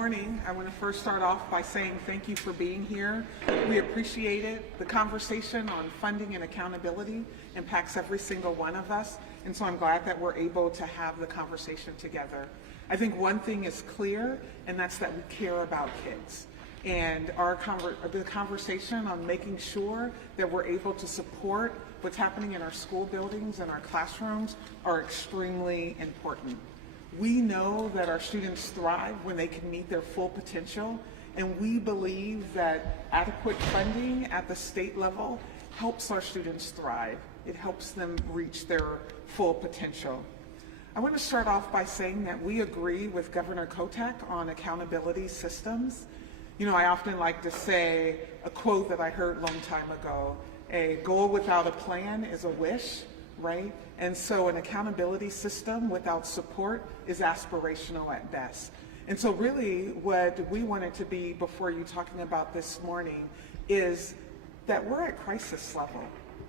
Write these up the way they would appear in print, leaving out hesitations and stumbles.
morning. I want to first start off by saying thank you for being here. We appreciate it. The conversation on funding and accountability impacts every single one of us, and so I'm glad that we're able to have the conversation together. I think one thing is clear, and that's that we care about kids. And the conversation on making sure that we're able to support what's happening in our school buildings and our classrooms are extremely important. We know that our students thrive when they can meet their full potential, and we believe that adequate funding at the state level helps our students thrive. It helps them reach their full potential. I want to start off by saying that we agree with Governor Kotek on accountability systems. You know, I often like to say a quote that I heard a long time ago: a goal without a plan is a wish, right? And so an accountability system without support is aspirational at best. And so really what we wanted to be before you talking about this morning is that we're at crisis level.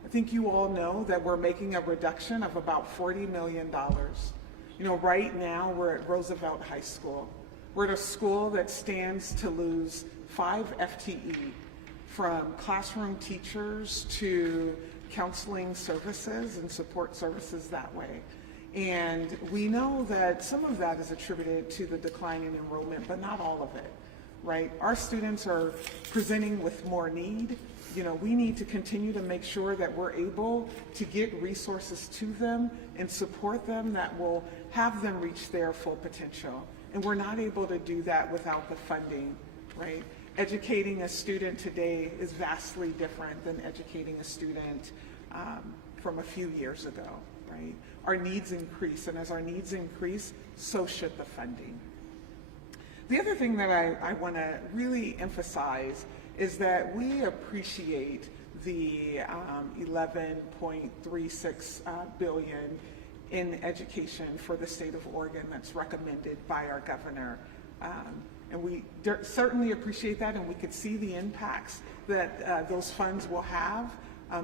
I think you all know that we're making a reduction of about $40 million. You know, right now we're at Roosevelt High School. We're at a school that stands to lose 5 FTE, from classroom teachers to counseling services and support services that way. And we know that some of that is attributed to the decline in enrollment, but not all of it, right? Our students are presenting with more need. You know, we need to continue to make sure that we're able to get resources to them and support them that will have them reach their full potential. And we're not able to do that without the funding, right? Educating a student today is vastly different than educating a student from a few years ago, right? Our needs increase, and as our needs increase, so should the funding. The other thing that I want to really emphasize is that we appreciate the $11.36 billion in education for the state of Oregon that's recommended by our governor. And we certainly appreciate that, and we could see the impacts that those funds will have.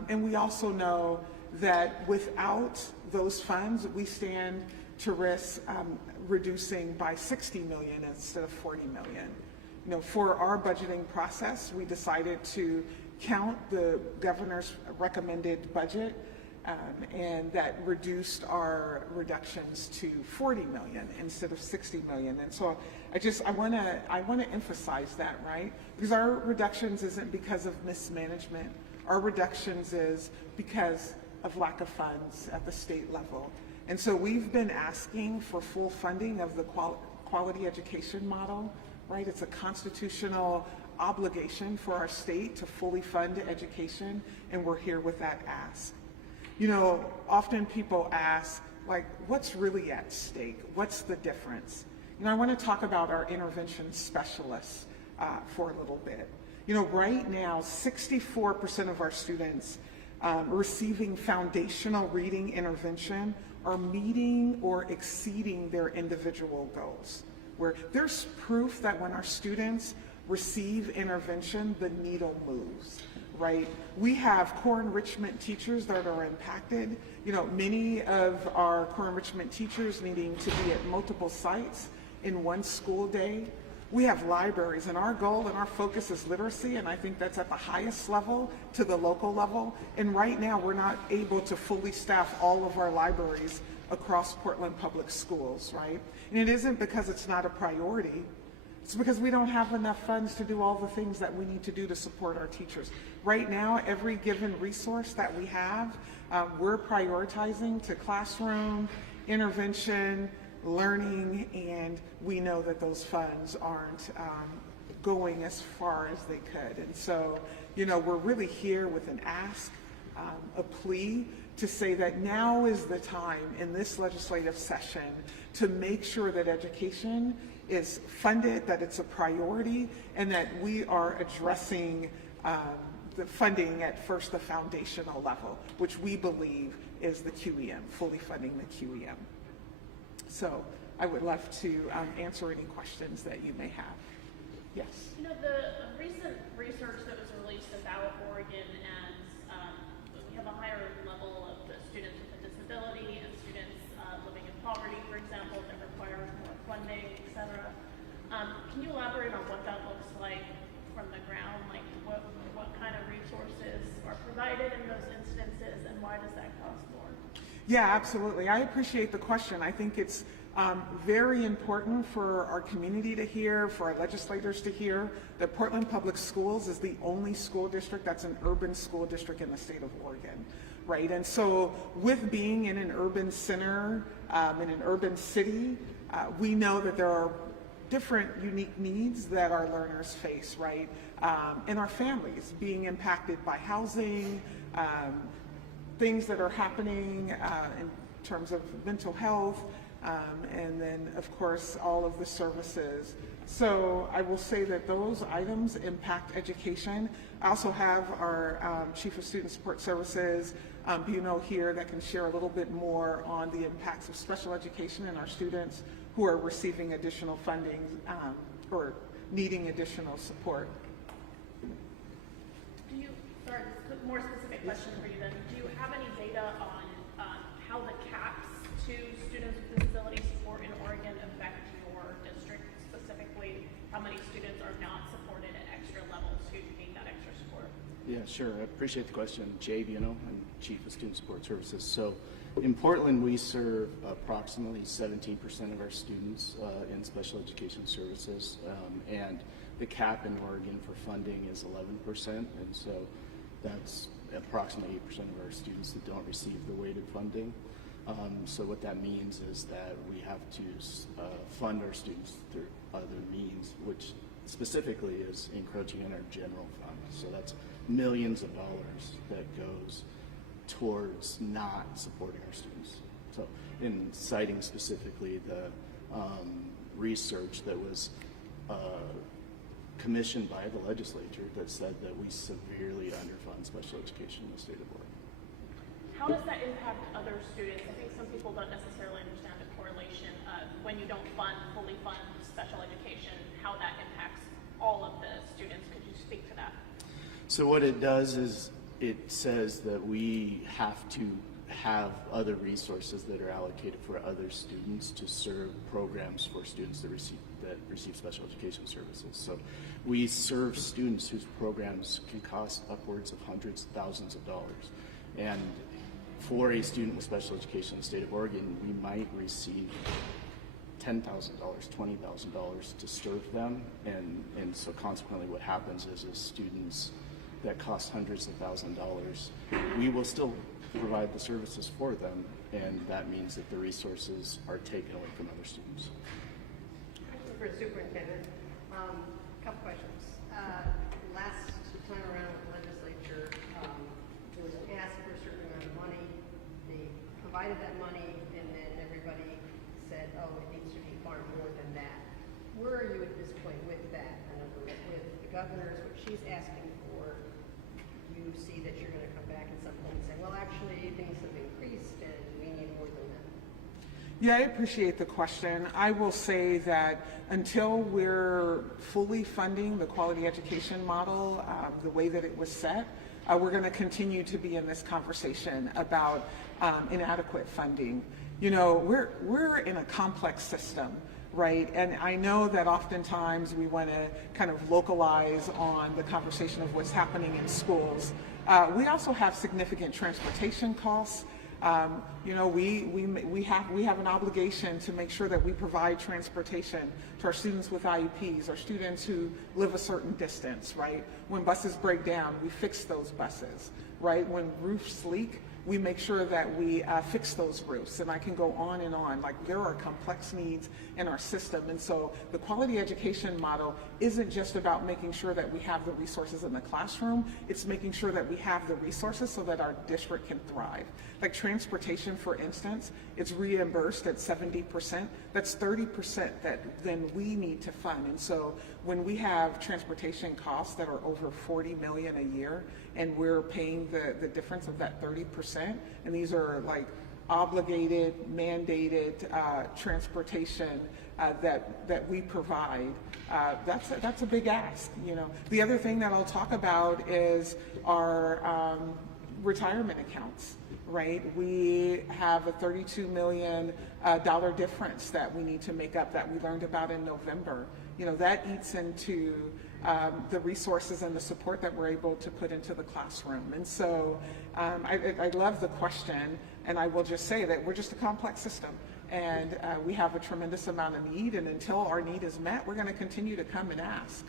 And we also know that without those funds, we stand to risk reducing by $60 million instead of $40 million. You know, for our budgeting process, we decided to count the governor's recommended budget, and that reduced our reductions to $40 million instead of $60 million. And so I want to emphasize that, right? Because our reductions isn't because of mismanagement. Our reductions is because of lack of funds at the state level. And so we've been asking for full funding of the quality education model, right? It's a constitutional obligation for our state to fully fund education, and we're here with that ask. You know, often people ask, like, what's really at stake? What's the difference? You know, I want to talk about our intervention specialists for a little bit. You know, right now, 64% of our students receiving foundational reading intervention are meeting or exceeding their individual goals. Where there's proof that when our students receive intervention, the needle moves, right? We have core enrichment teachers that are impacted. You know, many of our core enrichment teachers needing to be at multiple sites in one school day. We have libraries, and our goal and our focus is literacy, and I think that's at the highest level to the local level. And right now, we're not able to fully staff all of our libraries across Portland Public Schools, right? And it isn't because it's not a priority. It's because we don't have enough funds to do all the things that we need to do to support our teachers. Right now, every given resource that we have, we're prioritizing to classroom, intervention, learning, and we know that those funds aren't going as far as they could. And so, you know, we're really here with an ask, a plea to say that now is the time in this legislative session to make sure that education is funded, that it's a priority, and that we are addressing the funding at first the foundational level, which we believe is the QEM, fully funding the QEM. So I would love to answer any questions that you may have. Yes? You know, the recent research that was released about Oregon as we have a higher level of the students with a disability and students living in poverty, for example, that require more funding, et cetera. Can Can you elaborate on what that looks like from the ground? Like what kind of resources are provided in those instances, and why does that cost more? Yeah, absolutely. I appreciate the question. I think it's very important for our community to hear, for our legislators to hear, that Portland Public Schools is the only school district that's an urban school district in the state of Oregon, right? And so with being in an urban center, in an urban city, we know that there are different unique needs that our learners face, right? And our families being impacted by housing, things that are happening in terms of mental health, and then of course all of the services. So I will say that those items impact education. I also have our Chief of Student Support Services, Buno, here that can share a little bit more on the impacts of special education and our students who are receiving additional funding or needing additional support. Sorry, this is a more specific question for you then. Do you have any data on how the caps to students with disability support in Oregon affect your district specifically? How many students are not supported at extra levels who need that extra support? Yeah, sure. I appreciate the question. Jay Buno, I'm Chief of Student Support Services. So in Portland, we serve approximately 17% of our students in special education services, and the cap in Oregon for funding is 11%, and so that's approximately 8% of our students that don't receive the weighted funding. So what that means is that we have to fund our students through other means, which specifically is encroaching on our general fund. So that's millions of dollars that goes towards not supporting our students. So in citing specifically the research that was commissioned by the legislature that said that we severely underfund special education in the state of Oregon. How does that impact other students? I think some people don't necessarily understand the correlation of when you don't fully fund special education, how that impacts all of the students. Could you speak to that? So what it does is it says that we have to have other resources that are allocated for other students to serve programs for students that receive special education services. So we serve students whose programs can cost upwards of hundreds of thousands of dollars. And for a student with special education in the state of Oregon, we might receive $10,000, $20,000 to serve them. And so consequently what happens is students that cost hundreds of thousands of dollars, we will still provide the services for them, and that means that the resources are taken away from other students. For the superintendent, a couple questions. Last time around with the legislature, there was an ask for a certain amount of money. They provided that money, and then everybody said, oh, it needs to be far more than that. Where are you at this point with that? In other words, with the governor's, what she's asking for, you see that you're going to come back at some point and say, well, actually, things have increased, and we need more than that. Yeah, I appreciate the question. I will say that until we're fully funding the quality education model the way that it was set, we're going to continue to be in this conversation about inadequate funding. You know, we're in a complex system, right? And I know that oftentimes we want to kind of localize on the conversation of what's happening in schools. We also have significant transportation costs. You know, we have an obligation to make sure that we provide transportation to our students with IEPs, our students who live a certain distance, right? When buses break down, we fix those buses, right? When roofs leak, we make sure that we fix those roofs, and I can go on and on. Like, there are complex needs in our system, and so the quality education model isn't just about making sure that we have the resources in the classroom, it's making sure that we have the resources so that our district can thrive. Like transportation, for instance, it's reimbursed at 70%. That's 30% that then we need to fund. And so when we have transportation costs that are over $40 million a year, and we're paying the difference of that 30%, and these are like obligated, mandated transportation that we provide, that's a big ask. You know, the other thing that I'll talk about is our retirement accounts. Right, we have a $32 million difference that we need to make up that we learned about in November, that eats into the resources and the support that we're able to put into the classroom. And so I love the question, and I will just say that we're just a complex system, and we have a tremendous amount of need, and until our need is met, we're going to continue to come and ask.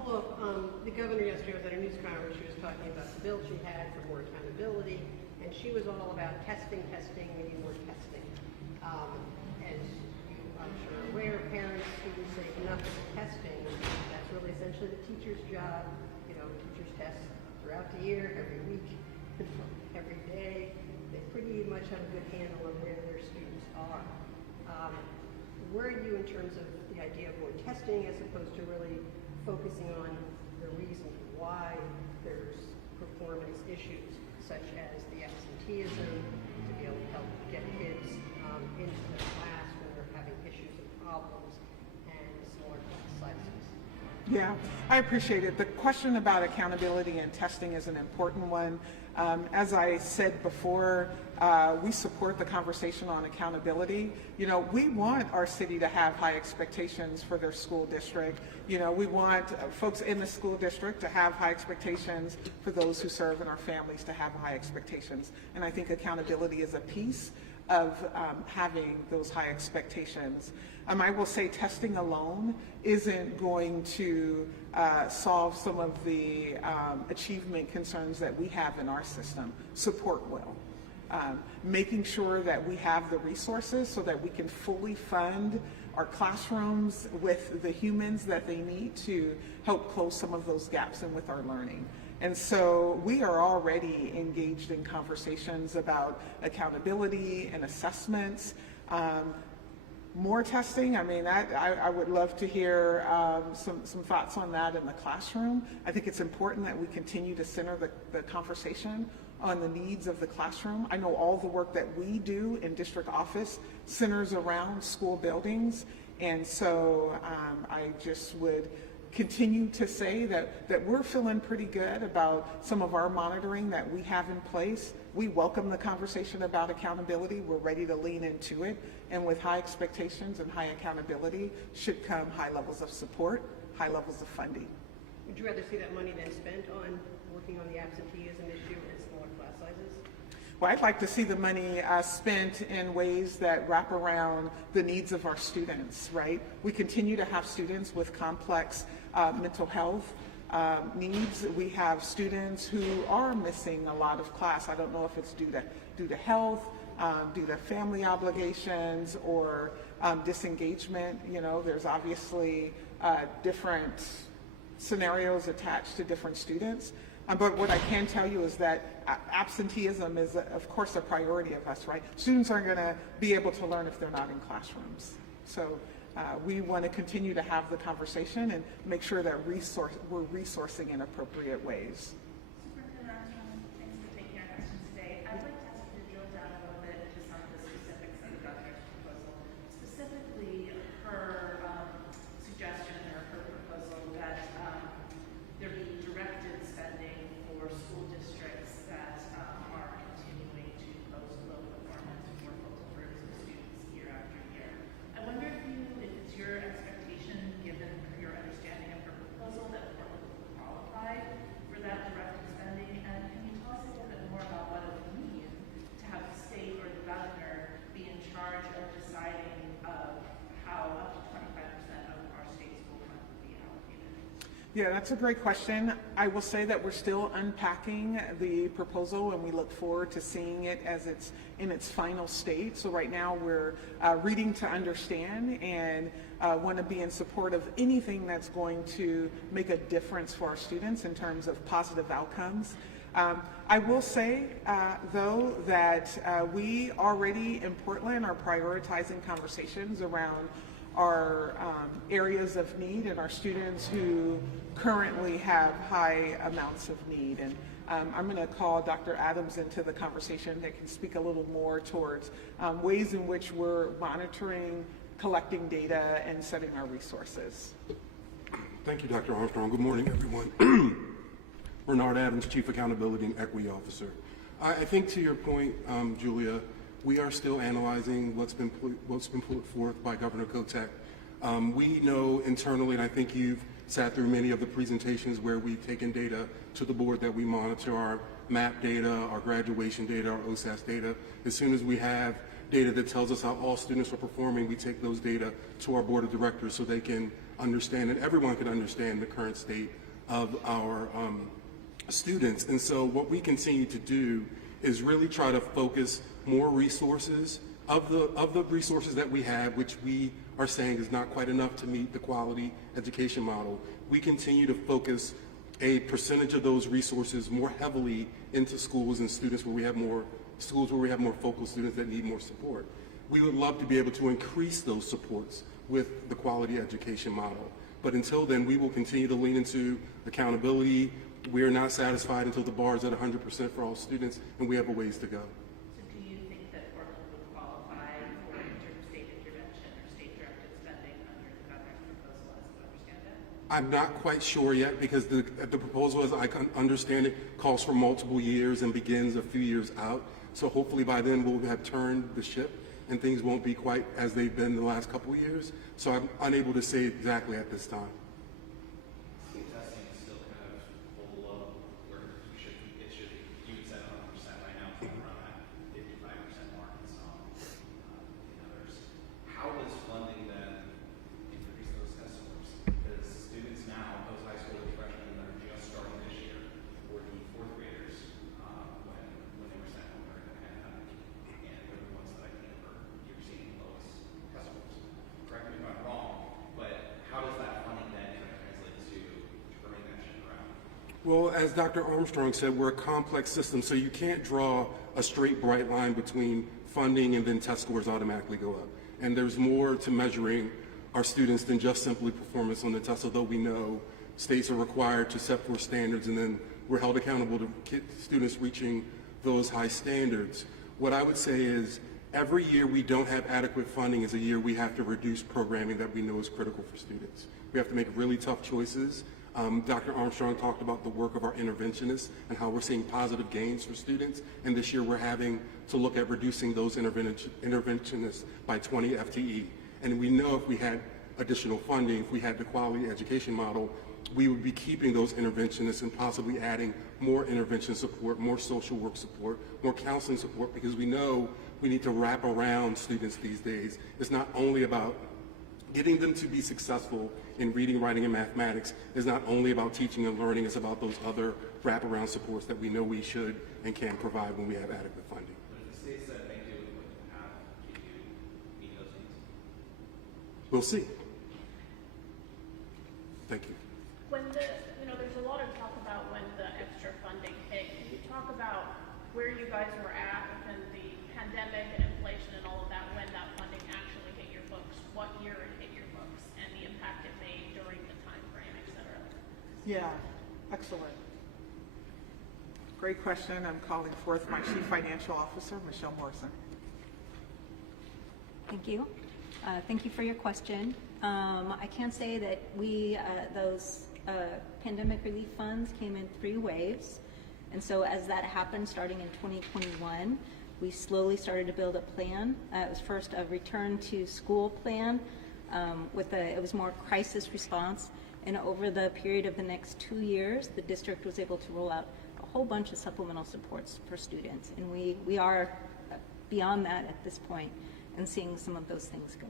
Although the governor yesterday was at a news conference, she was talking about the bill she had for more accountability, and she was all about testing, we need more testing. As you, I'm sure, are aware, parents who say enough of testing, that's really essentially the teacher's job. Teachers test throughout the year, every week, every day. They pretty much have a good handle on where their students are. Where are you in terms of the idea of more testing as opposed to really focusing on the reason why there's performance issues, such as the absenteeism, to be able to help get kids into the class when they're having issues and problems, and smaller class sizes? Yeah, I appreciate it. The question about accountability and testing is an important one. As I said before, we support the conversation on accountability. We want our city to have high expectations for their school district. We want folks in the school district to have high expectations for those who serve, and our families to have high expectations. And I think accountability is a piece of having those high expectations. I will say testing alone isn't going to solve some of the achievement concerns that we have in our system. Support will. Making sure that we have the resources so that we can fully fund our classrooms with the humans that they need to help close some of those gaps in with our learning. And so we are already engaged in conversations about accountability and assessments. More testing, I would love to hear some thoughts on that in the classroom. I think it's important that we continue to center the conversation on the needs of the classroom. I know all the work that we do in district office centers around school buildings, and so I just would continue to say that we're feeling pretty good about some of our monitoring that we have in place. We welcome the conversation about accountability. We're ready to lean into it. And with high expectations and high accountability should come high levels of support, high levels of funding. Would you rather see that money then spent on working on the absenteeism issue and smaller class sizes? Well, I'd like to see the money spent in ways that wrap around the needs of our students, right? We continue to have students with complex mental health needs. We have students who are missing a lot of class. I don't know if it's due to health, due to family obligations, or disengagement. There's obviously different scenarios attached to different students. But what I can tell you is that absenteeism is, of course, a priority of us, right? Students aren't going to be able to learn if they're not in classrooms. So we want to continue to have the conversation and make sure that we're resourcing in appropriate ways. Superintendent Armstrong, thanks for taking our questions today. I'd like to ask you to drill down a little bit into some of the specifics of the governor's proposal, specifically her suggestion or her proposal that there be directed spending for school districts that are continuing to post low performance or multiple burdens of students year after year. I wonder if it's your expectation, given your understanding of her proposal, that Portland will qualify for that directed spending, and can you tell us a little bit more about what it would mean to have the state or the governor be in charge of deciding how up to 25% of our state school funds will be allocated? Yeah, that's a great question. I will say that we're still unpacking the proposal, and we look forward to seeing it as it's in its final state. So right now we're reading to understand and want to be in support of anything that's going to make a difference for our students in terms of positive outcomes. I will say, though, that we already in Portland are prioritizing conversations around our areas of need and our students who currently have high amounts of need. And I'm going to call Dr. Adams into the conversation that can speak a little more towards ways in which we're monitoring, collecting data, and setting our resources. Thank you, Dr. Armstrong. Good morning, everyone. Bernard Adams, Chief Accountability and Equity Officer. I think to your point, Julia, we are still analyzing what's been put forth by Governor Kotek We know internally, and I think you've sat through many of the presentations where we've taken data to the board that we monitor our MAP data, our graduation data, our OSAS data. As soon as we have data that tells us how all students are performing, we take those data to our board of directors so they can understand, and everyone can understand the current state of our students. And so what we continue to do is really try to focus more resources of the resources that we have, which we are saying is not quite enough to meet the quality education model. We continue to focus a percentage of those resources more heavily into schools and students where we have more focal students that need more support. We would love to be able to increase those supports with the quality education model. But until then, we will continue to lean into accountability. We are not satisfied until the bar is at 100% for all students, and we have a ways to go. So do you think that Portland would qualify for state intervention or state-directed spending under the governor's proposal, as you understand it? I'm not quite sure yet because the proposal, as I can understand it, calls for multiple years and begins a few years out. So hopefully by then we'll have turned the ship and things won't be quite as they've been the last couple of years. So I'm unable to say exactly at this time. State testing is still kind of below where it should be. You would say 100% right now, it's around that 55% mark in some, in others. How does funding then increase those test scores? Because students now, those high school freshmen that are just starting this year, were the fourth graders when they were sent home during the pandemic, and they're the ones that I think you're seeing the lowest test scores. Correct me if I'm wrong, but how does that funding then kind of translate to turning that shit around? Well, as Dr. Armstrong said, we're a complex system, so you can't draw a straight, bright line between funding and then test scores automatically go up. And there's more to measuring our students than just simply performance on the test, although we know states are required to set forth standards and then we're held accountable to students reaching those high standards. What I would say is every year we don't have adequate funding is a year we have to reduce programming that we know is critical for students. We have to make really tough choices. Dr. Armstrong talked about the work of our interventionists and how we're seeing positive gains for students. And this year we're having to look at reducing those interventionists by 20 FTE. And we know if we had additional funding, if we had the quality education model, we would be keeping those interventionists and possibly adding more intervention support, more social work support, more counseling support, because we know we need to wrap around students these days. It's not only about getting them to be successful in reading, writing, and mathematics. It's not only about teaching and learning, it's about those other wraparound supports that we know we should and can provide when we have adequate funding. But if the state said make do with what you have, can you meet those needs? We'll see. Thank you. When there's a lot of talk about when the extra funding hit. Can you talk about where you guys were at within the pandemic and inflation and all of that, when that funding actually hit your books, what year it hit your books, and the impact it made during the time frame, et cetera? Yeah, excellent. Great question. I'm calling forth my Chief Financial Officer, Michelle Morrison. Thank you. Thank you for your question. I can say that those pandemic relief funds came in 3 waves. And so as that happened, starting in 2021, we slowly started to build a plan. It was first a return to school plan it was more crisis response. And over the period of the next 2 years, the district was able to roll out a whole bunch of supplemental supports for students. And we are beyond that at this point and seeing some of those things go.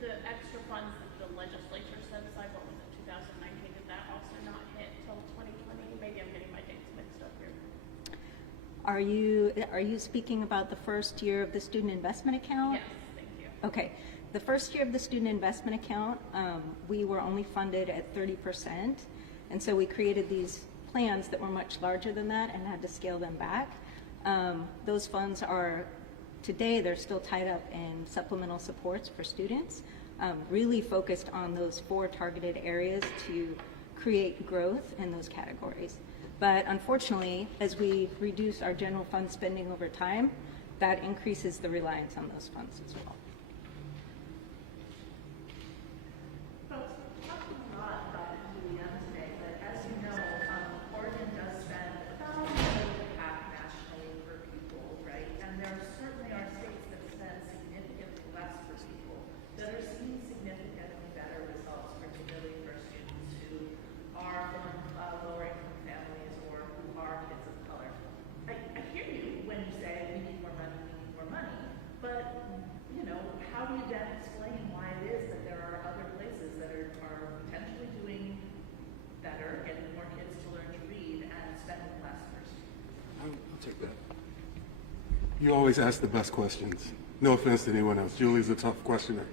The extra funds that the legislature set aside, what was it, 2019, did that also not hit till 2020? Maybe I'm getting my dates mixed up here. Are you speaking about the first year of the student investment account? Yes, thank you. Okay. The first year of the student investment account, we were only funded at 30%. And so we created these plans that were much larger than that and had to scale them back. Those funds are, today, they're still tied up in supplemental supports for students, really focused on those 4 targeted areas to create growth in those categories. But unfortunately, as we reduce our general fund spending over time, that increases the reliance on those funds as well. Folks, we're talking a lot about UEM today, but as you know, Oregon does spend about $1.5 billion nationally per pupil, right? And there certainly are states that spend significantly less per pupil that are seeing You always ask the best questions. No offense to anyone else. Julie's a tough questioner.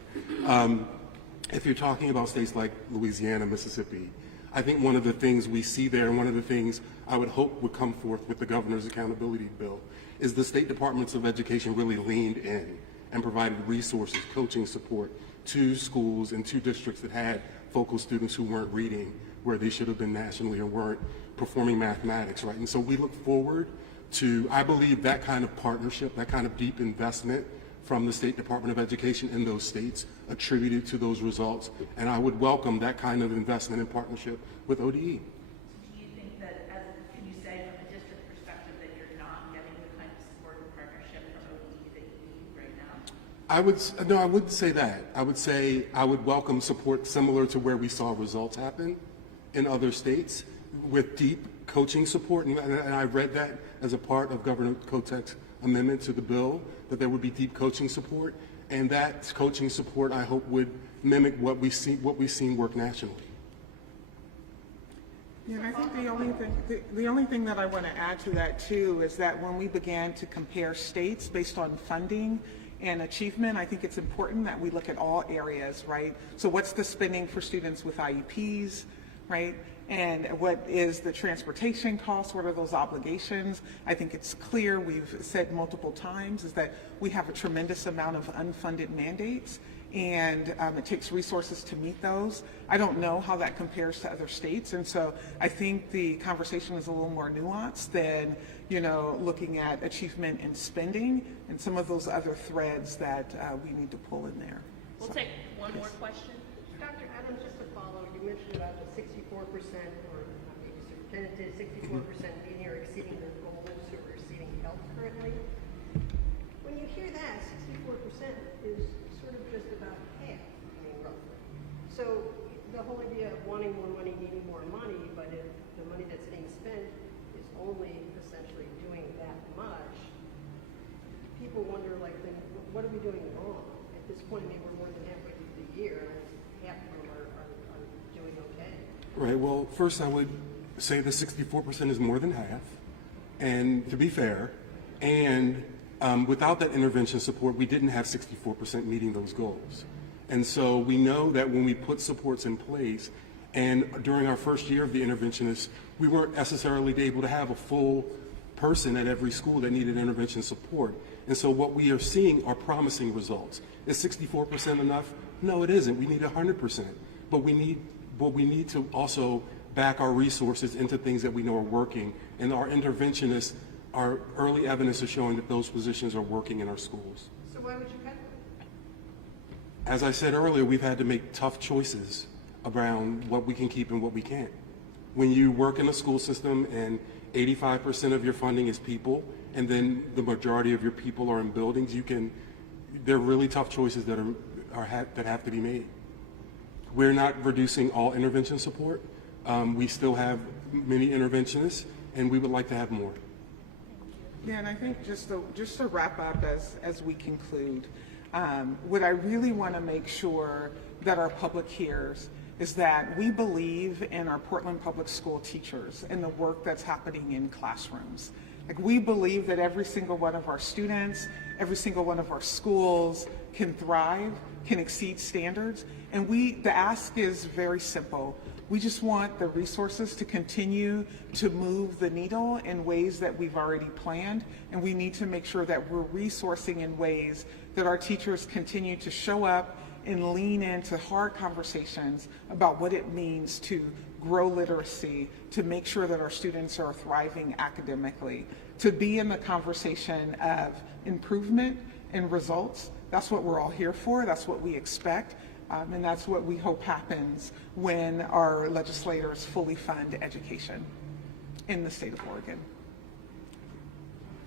If you're talking about states like Louisiana, Mississippi, I think one of the things we see there, and one of the things I would hope would come forth with the governor's accountability bill, is the state departments of education really leaned in and provided resources, coaching support to schools and to districts that had focal students who weren't reading where they should have been nationally or weren't performing mathematics, right? And so we look forward to, I believe, that kind of partnership, that kind of deep investment from the State Department of Education in those states attributed to those results. And I would welcome that kind of investment and partnership with ODE. Do you think that, can you say from a district perspective that you're not getting the kind of support and partnership from ODE that you need right now? No, I wouldn't say that. I would say I would welcome support similar to where we saw results happen in other states with deep coaching support. And I read that as a part of Governor Kotek's amendment to the bill, that there would be deep coaching support. And that coaching support, I hope, would mimic what we've seen work nationally. Yeah, and I think the only thing that I want to add to that too is that when we began to compare states based on funding and achievement, I think it's important that we look at all areas, right? So what's the spending for students with IEPs, right? And what is the transportation cost? What are those obligations? I think it's clear, we've said multiple times, is that we have a tremendous amount of unfunded mandates, and it takes resources to meet those. I don't know how that compares to other states, and so I think the conversation is a little more nuanced than, you know, looking at achievement and spending and some of those other threads that we need to pull in there. We'll take one more question. Dr. Adams, just to follow, you mentioned about the 64%, or maybe superintendent did 64% meeting or exceeding their goals or receiving help currently. When you hear that, 64% is sort of just about half, I mean, roughly. So the whole idea of wanting more money, needing more money, but if the money that's being spent is only essentially doing that much, people wonder, like, then what are we doing wrong? At this point, maybe we're more than halfway through the year, and half of them are doing okay. Right, well, first I would say the 64% is more than half, and to be fair, and without that intervention support, we didn't have 64% meeting those goals. And so we know that when we put supports in place, and during our first year of the interventionists, we weren't necessarily able to have a full person at every school that needed intervention support. And so what we are seeing are promising results. Is 64% enough? No, it isn't. We need 100%. But we need to also back our resources into things that we know are working. And our interventionists, our early evidence is showing that those positions are working in our schools. So why would you cut them? As I said earlier, we've had to make tough choices around what we can keep and what we can't. When you work in a school system and 85% of your funding is people, and then the majority of your people are in buildings, there are really tough choices that have to be made. We're not reducing all intervention support. We still have many interventionists, and we would like to have more. Yeah, and I think just to wrap up as we conclude, what I really want to make sure that our public hears is that we believe in our Portland Public School teachers and the work that's happening in classrooms. Like, we believe that every single one of our students, every single one of our schools can thrive, can exceed standards, and the ask is very simple. We just want the resources to continue to move the needle in ways that we've already planned, and we need to make sure that we're resourcing in ways that our teachers continue to show up and lean into hard conversations about what it means to grow literacy, to make sure that our students are thriving academically, to be in the conversation of improvement and results. That's what we're all here for. That's what we expect. And that's what we hope happens when our legislators fully fund education in the state of Oregon.